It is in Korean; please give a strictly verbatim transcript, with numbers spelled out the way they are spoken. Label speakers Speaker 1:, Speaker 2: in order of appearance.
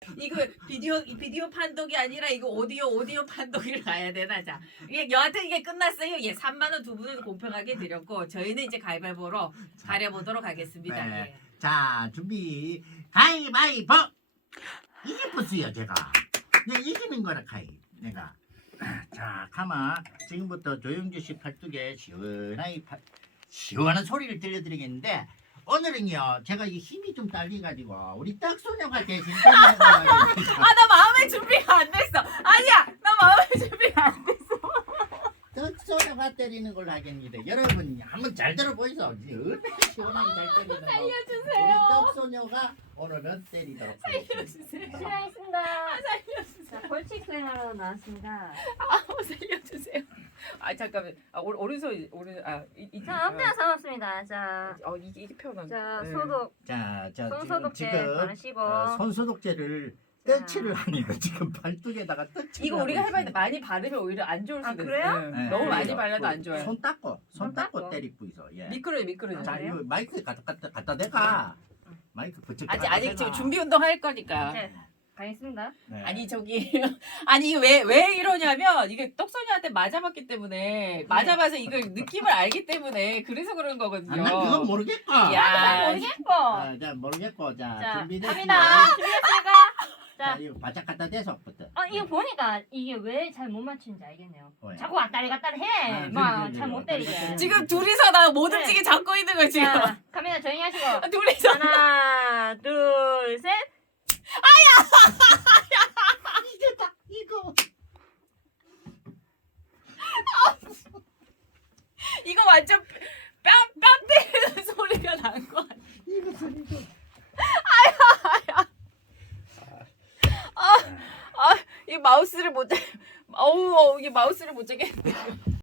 Speaker 1: 이거 비디오 비디오 판독이 아니라 이거 오디오 오디오 판독을 가야 되나 자. 이게 여하튼 이게 끝났어요. 예, 삼만 원 두 분은 공평하게 드렸고 저희는 이제 가위바위보로 가려보도록 하겠습니다.
Speaker 2: 네.
Speaker 1: 예.
Speaker 2: 자 준비 가위바위보. 이게 부스요 제가. 네, 이기는 거라 가위 내가. 자 가마 지금부터 조영주 씨 팔뚝에 시원하게 파, 시원한 소리를 들려드리겠는데 오늘은요 제가 이 힘이 좀 딸려가지고 우리 떡소녀가 대신 때리는 거예요.
Speaker 1: 아 나 마음의 준비가 안 됐어. 아니야 나 마음의 준비가 안 됐어.
Speaker 2: 떡소녀가 때리는 걸로 하겠습니다. 여러분 한번 잘 들어보이소. 얼마나 시원하게 잘 때리는 거.
Speaker 1: 살려주세요.
Speaker 2: 우리 떡소녀가 오늘은 때리도록 하겠습니다.
Speaker 1: 살려주세요.
Speaker 3: 실례하겠습니다.
Speaker 1: 아, 살려주세요.
Speaker 3: 자, 벌칙 수행하러 나왔습니다.
Speaker 1: 아 살려주세요. 아 잠깐만. 아 오, 오른손 오른 아이
Speaker 3: 자, 아무 때나 상관없습니다. 자,
Speaker 1: 어 이게 이게 편한.
Speaker 3: 자
Speaker 1: 네.
Speaker 3: 소독,
Speaker 2: 자, 자
Speaker 3: 손
Speaker 2: 지금
Speaker 3: 소독제
Speaker 2: 지금
Speaker 3: 바르시고.
Speaker 2: 어, 손소독제를
Speaker 3: 자.
Speaker 2: 떡칠을 하니까 지금 발뚝에다가 떡칠.
Speaker 1: 이거 우리가 해봐야 돼. 많이 바르면 오히려 안 좋을
Speaker 3: 아,
Speaker 1: 수도
Speaker 3: 그래요?
Speaker 1: 있어요.
Speaker 2: 네.
Speaker 1: 너무
Speaker 2: 네.
Speaker 1: 많이 발라도 안 좋아요.
Speaker 2: 손 닦고 손
Speaker 3: 손
Speaker 2: 닦고
Speaker 3: 닦고.
Speaker 2: 때리고 있어. 예.
Speaker 1: 미끄러요, 미끄러요.
Speaker 2: 자,
Speaker 3: 그래요?
Speaker 2: 이거 마이크 갖다 갖다 갖다 대가. 마이크 그쪽.
Speaker 1: 아직 아직 지금 준비 운동 할 거니까.
Speaker 3: 네, 가겠습니다.
Speaker 2: 네.
Speaker 1: 아니 저기 아니 왜 왜 이러냐면 이게 떡소니한테 맞아봤기 때문에 맞아봐서 이걸 느낌을 알기 때문에 그래서 그런
Speaker 2: 아,
Speaker 1: 거거든요.
Speaker 2: 난 그건 모르겠고.
Speaker 1: 야.
Speaker 3: 잘 모르겠고.
Speaker 2: 아, 자 모르겠고 자,
Speaker 3: 자,
Speaker 2: 준비됐습니다.
Speaker 3: 갑니다. 준비됐습니까?
Speaker 2: 자,
Speaker 3: 자,
Speaker 2: 이거 바짝 갖다 대서부터.
Speaker 3: 어, 이거 보니까 이게 왜 잘 못 맞추는지 알겠네요.
Speaker 2: 왜?
Speaker 3: 자꾸 왔다리 갔다리 해.
Speaker 2: 아,
Speaker 3: 막
Speaker 2: 그래,
Speaker 3: 잘 못
Speaker 2: 그래,
Speaker 3: 때리게.
Speaker 2: 그래.
Speaker 1: 지금 둘이서 나 못
Speaker 3: 네.
Speaker 1: 움직이 잡고 있는 거 지금.
Speaker 3: 자, 갑니다. 조용히 하시고.
Speaker 1: 둘이서.
Speaker 3: 하나, 둘, 셋.
Speaker 2: 이거다 이거.
Speaker 1: 이거 완전 뺨 뺨 때리는 소리가 난 거 아니야?
Speaker 2: 이거 소리도.
Speaker 1: 아, 이 마우스를 못 잡. 어우, 어우, 이게 마우스를 못 잡겠네.